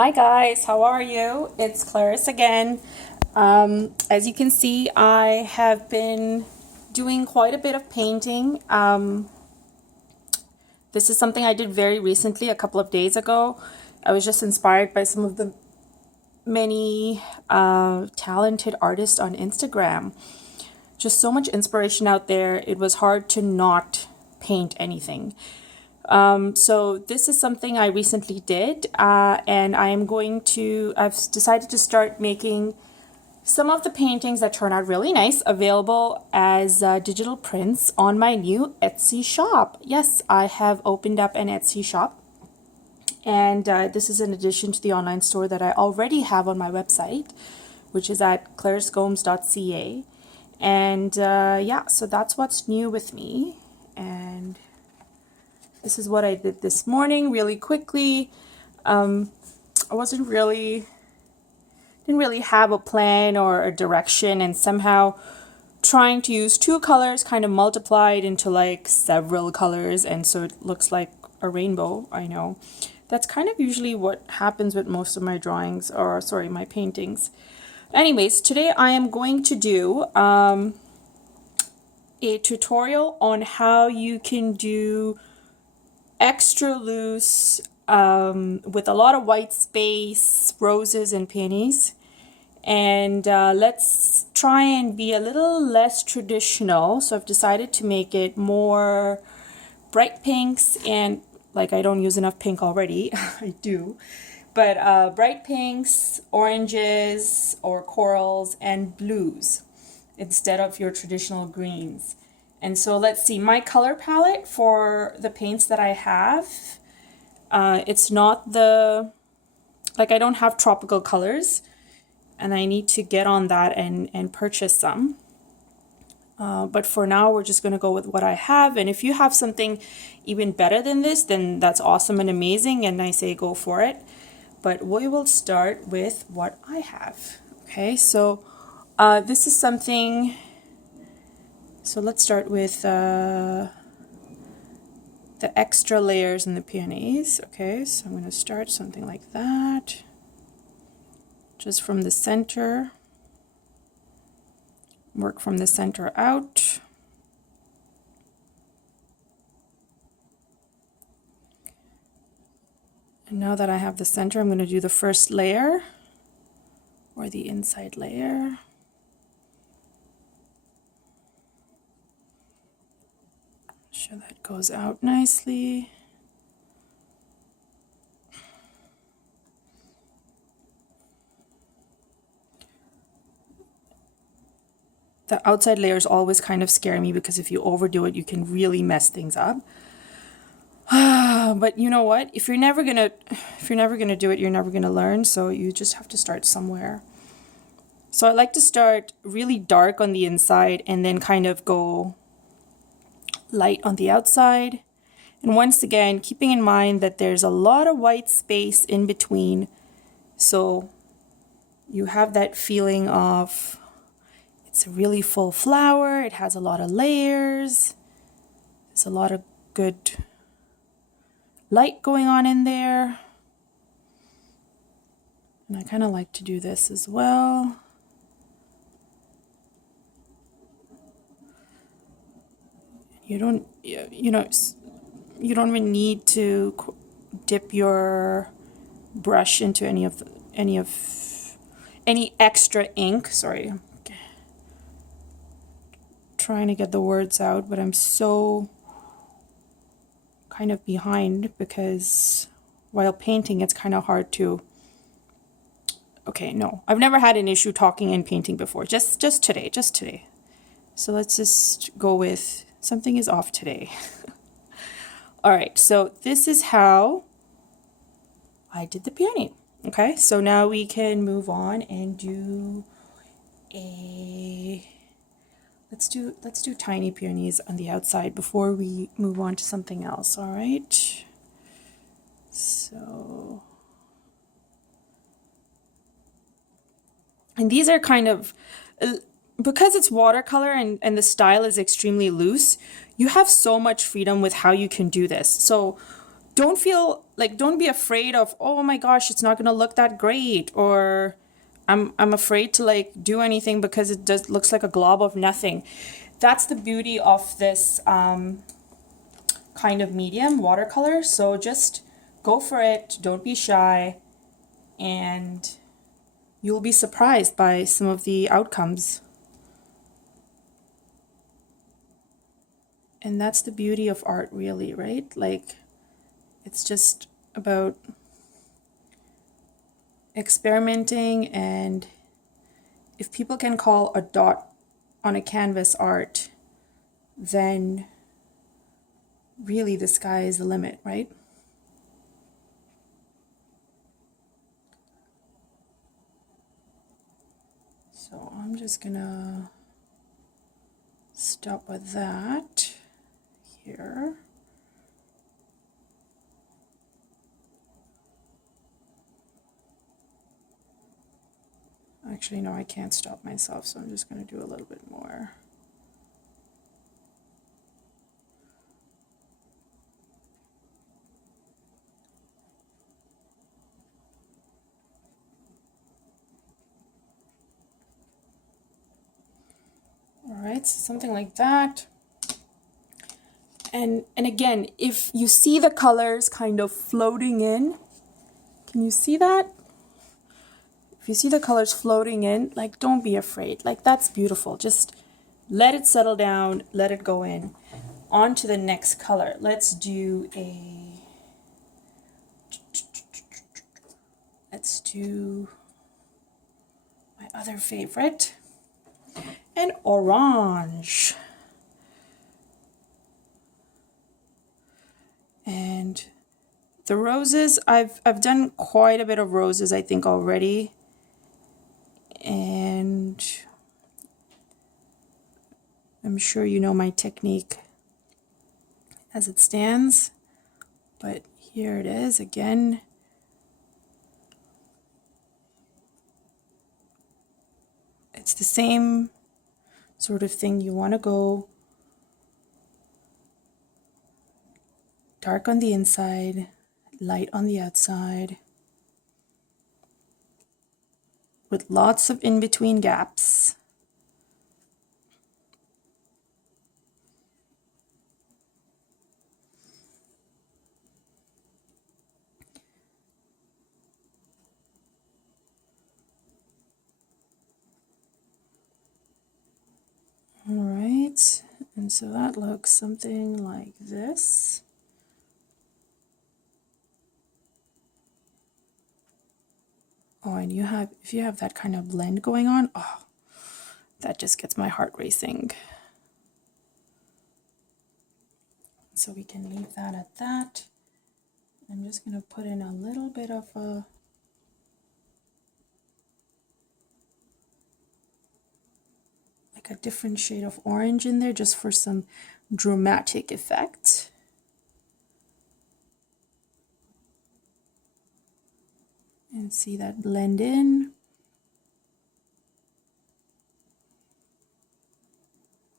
Hi guys, how are you? It's Clarice again. As you can see, I have been doing quite a bit of painting. This is something I did very recently, a couple of days ago. I was just inspired by some of the many talented artists on Instagram. Just so much inspiration out there. It was hard to not paint anything. So this is something I recently did, and I've decided to start making some of the paintings that turn out really nice available as digital prints on my new Etsy shop. Yes, I have opened up an Etsy shop, and this is in addition to the online store that I already have on my website, which is at claricegomes.ca. And yeah, so that's what's new with me. And this is what I did this morning really quickly. I didn't really have a plan or a direction, and somehow trying to use two colors kind of multiplied into like several colors, and so it looks like a rainbow. I know. That's kind of usually what happens with most of my drawings, or sorry, my paintings. Anyways, today I am going to do a tutorial on how you can do extra loose with a lot of white space, roses and peonies. And let's try and be a little less traditional. So I've decided to make it more bright pinks, and like I don't use enough pink already. I do. But bright pinks, oranges or corals, and blues instead of your traditional greens. And so let's see, my color palette for the paints that I have, it's not I don't have tropical colors, and I need to get on that and purchase some. But for now, we're just going to go with what I have. And if you have something even better than this, then that's awesome and amazing, and I say go for it. But we will start with what I have. Okay, so this is something... So let's start with the extra layers in the peonies. Okay, so I'm going to start something like that. Just from the center. Work from the center out. And now that I have the center, I'm going to do the first layer, or the inside layer. Sure that goes out nicely. The outside layers always kind of scare me, because if you overdo it, you can really mess things up. But you know what? If you're never gonna do it, you're never gonna learn. So you just have to start somewhere. So I like to start really dark on the inside and then kind of go light on the outside. And once again, keeping in mind that there's a lot of white space in between, so you have that feeling of it's a really full flower, it has a lot of layers, there's a lot of good light going on in there. And I kind of like to do this as well. You don't even need to dip your brush into any extra ink. Sorry, trying to get the words out, but I'm so kind of behind, because while painting it's kind of hard to... Okay, no, I've never had an issue talking and painting before. Just today. So let's just go with something is off today. All right, so this is how I did the peony. Okay, so now we can move on and do let's do tiny peonies on the outside before we move on to something else. All right, so, and these are kind of, because it's watercolor and the style is extremely loose, you have so much freedom with how you can do this. So don't feel like, don't be afraid of, oh my gosh, it's not going to look that great, or I'm afraid to like do anything because it just looks like a glob of nothing. That's the beauty of this kind of medium, watercolor. So just go for it. Don't be shy, and you'll be surprised by some of the outcomes. And that's the beauty of art, really, right? Like, it's just about experimenting, and if people can call a dot on a canvas art, then really the sky is the limit, right? So I'm just gonna stop with that here. Actually, no, I can't stop myself, so I'm just going to do a little bit more. All right, so something like that. And again, if you see the colors kind of floating in, can you see that? If you see the colors floating in, like, don't be afraid. Like, that's beautiful. Just let it settle down, let it go in. On to the next color. Let's do my other favorite, an orange. And the roses, I've done quite a bit of roses, I think, already. And I'm sure you know my technique as it stands. But here it is again. It's the same sort of thing. You want to go dark on the inside, light on the outside, with lots of in-between gaps. All right, and so that looks something like this. Oh, and if you have that kind of blend going on, oh, that just gets my heart racing. So we can leave that at that. I'm just going to put in a little bit of a different shade of orange in there, just for some dramatic effect. And see that blend in.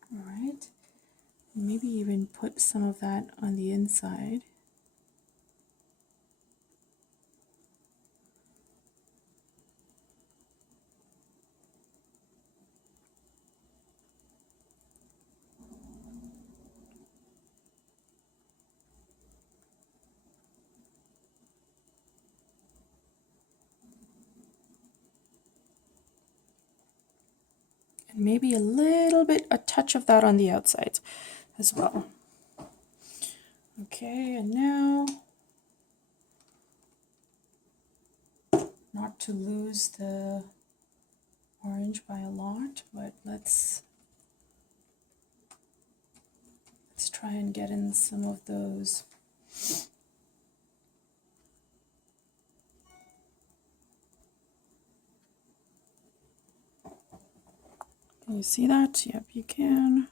All right. Maybe even put some of that on the inside. And maybe a touch of that on the outside as well. Okay, and now, not to lose the orange by a lot, but let's try and get in some of those. Can you see that? Yep, you can.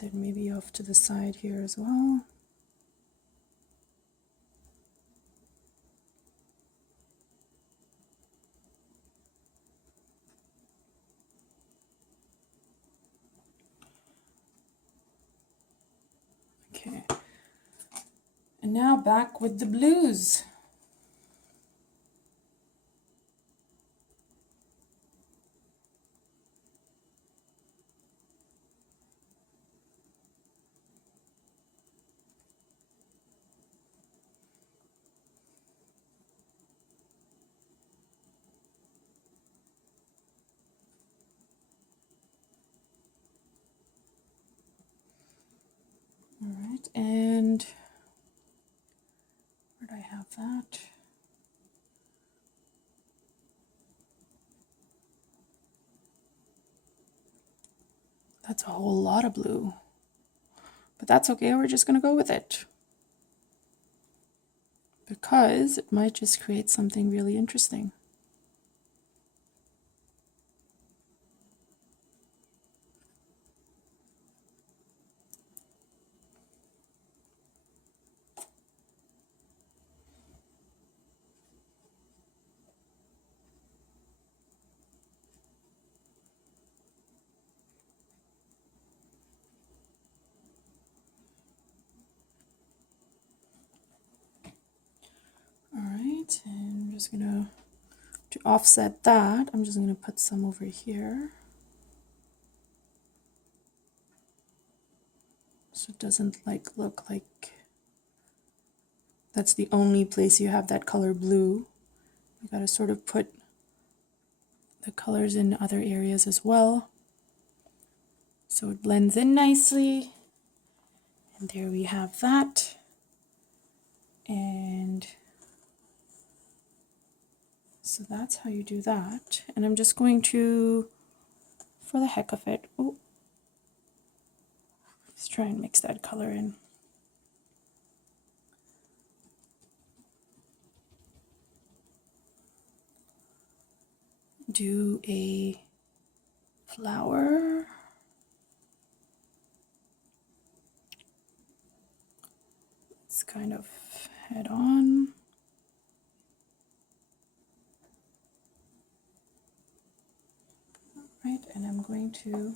And then maybe off to the side here as well. now back with the blues. All right, and where did I have that? That's a whole lot of blue, but that's okay. We're just going to go with it because it might just create something really interesting. All right, and I'm just going to offset that, I'm just going to put some over here so it doesn't look like that's the only place you have that color blue. You got to sort of put the colors in other areas as well so it blends in nicely. And there we have that. And so that's how you do that. And I'm just going to, for the heck of it, let's try and mix that color in. Do a flower. It's kind of head on. Right, and I'm going to,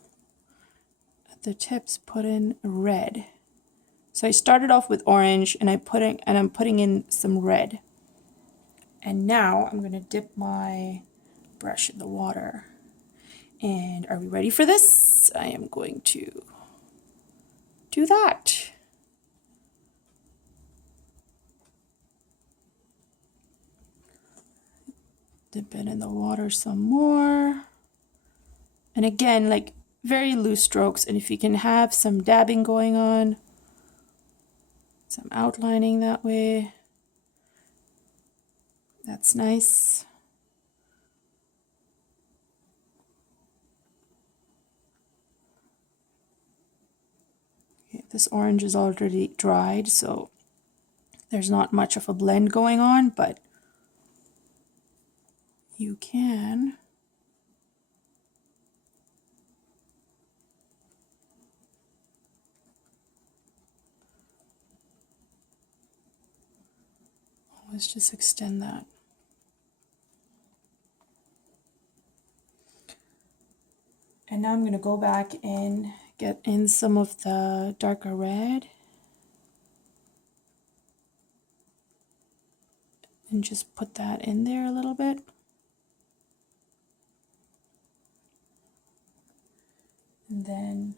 at the tips, put in red. So I started off with orange and I'm putting in some red. And now I'm going to dip my brush in the water. And are we ready for this? I am going to do that. Dip it in the water some more. And again, like very loose strokes. And if you can have some dabbing going on, some outlining that way, that's nice. Okay, this orange is already dried, so there's not much of a blend going on, but you can always just extend that. And now I'm going to go back and get in some of the darker red and just put that in there a little bit. And then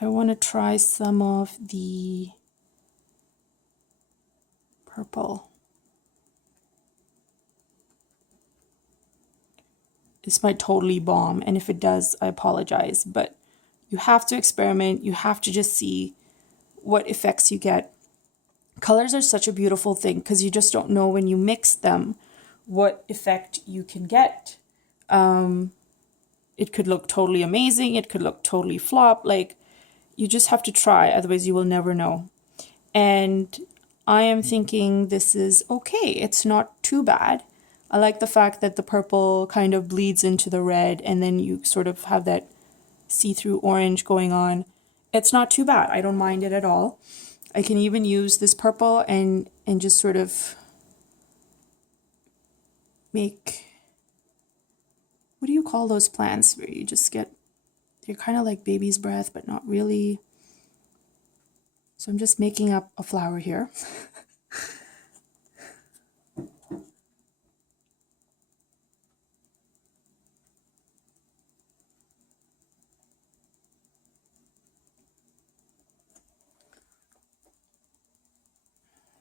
I want to try some of the purple. This might totally bomb, and if it does, I apologize, but you have to experiment. You have to just see what effects you get. Colors are such a beautiful thing because you just don't know when you mix them what effect you can get. It could look totally amazing. It could look totally flop. Like, you just have to try, otherwise you will never know. And I am thinking this is okay. It's not too bad. I like the fact that the purple kind of bleeds into the red and then you sort of have that see-through orange going on. It's not too bad. I don't mind it at all. I can even use this purple and just sort of make, what do you call those plants where you just get, they're kind of like baby's breath, but not really. So I'm just making up a flower here.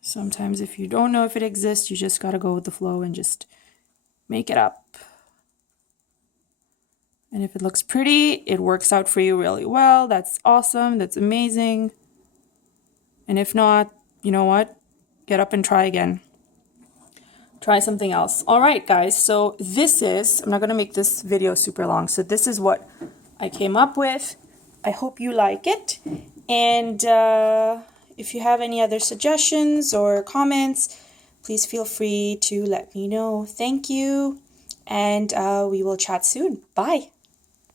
Sometimes if you don't know if it exists, you just gotta go with the flow and just make it up. And if it looks pretty, it works out for you really well. That's awesome. That's amazing. And if not, you know what? Get up and try again. Try something else. All right, guys. So this is, I'm not going to make this video super long. So this is what I came up with. I hope you like it. And if you have any other suggestions or comments, please feel free to let me know. Thank you. And we will chat soon. Bye.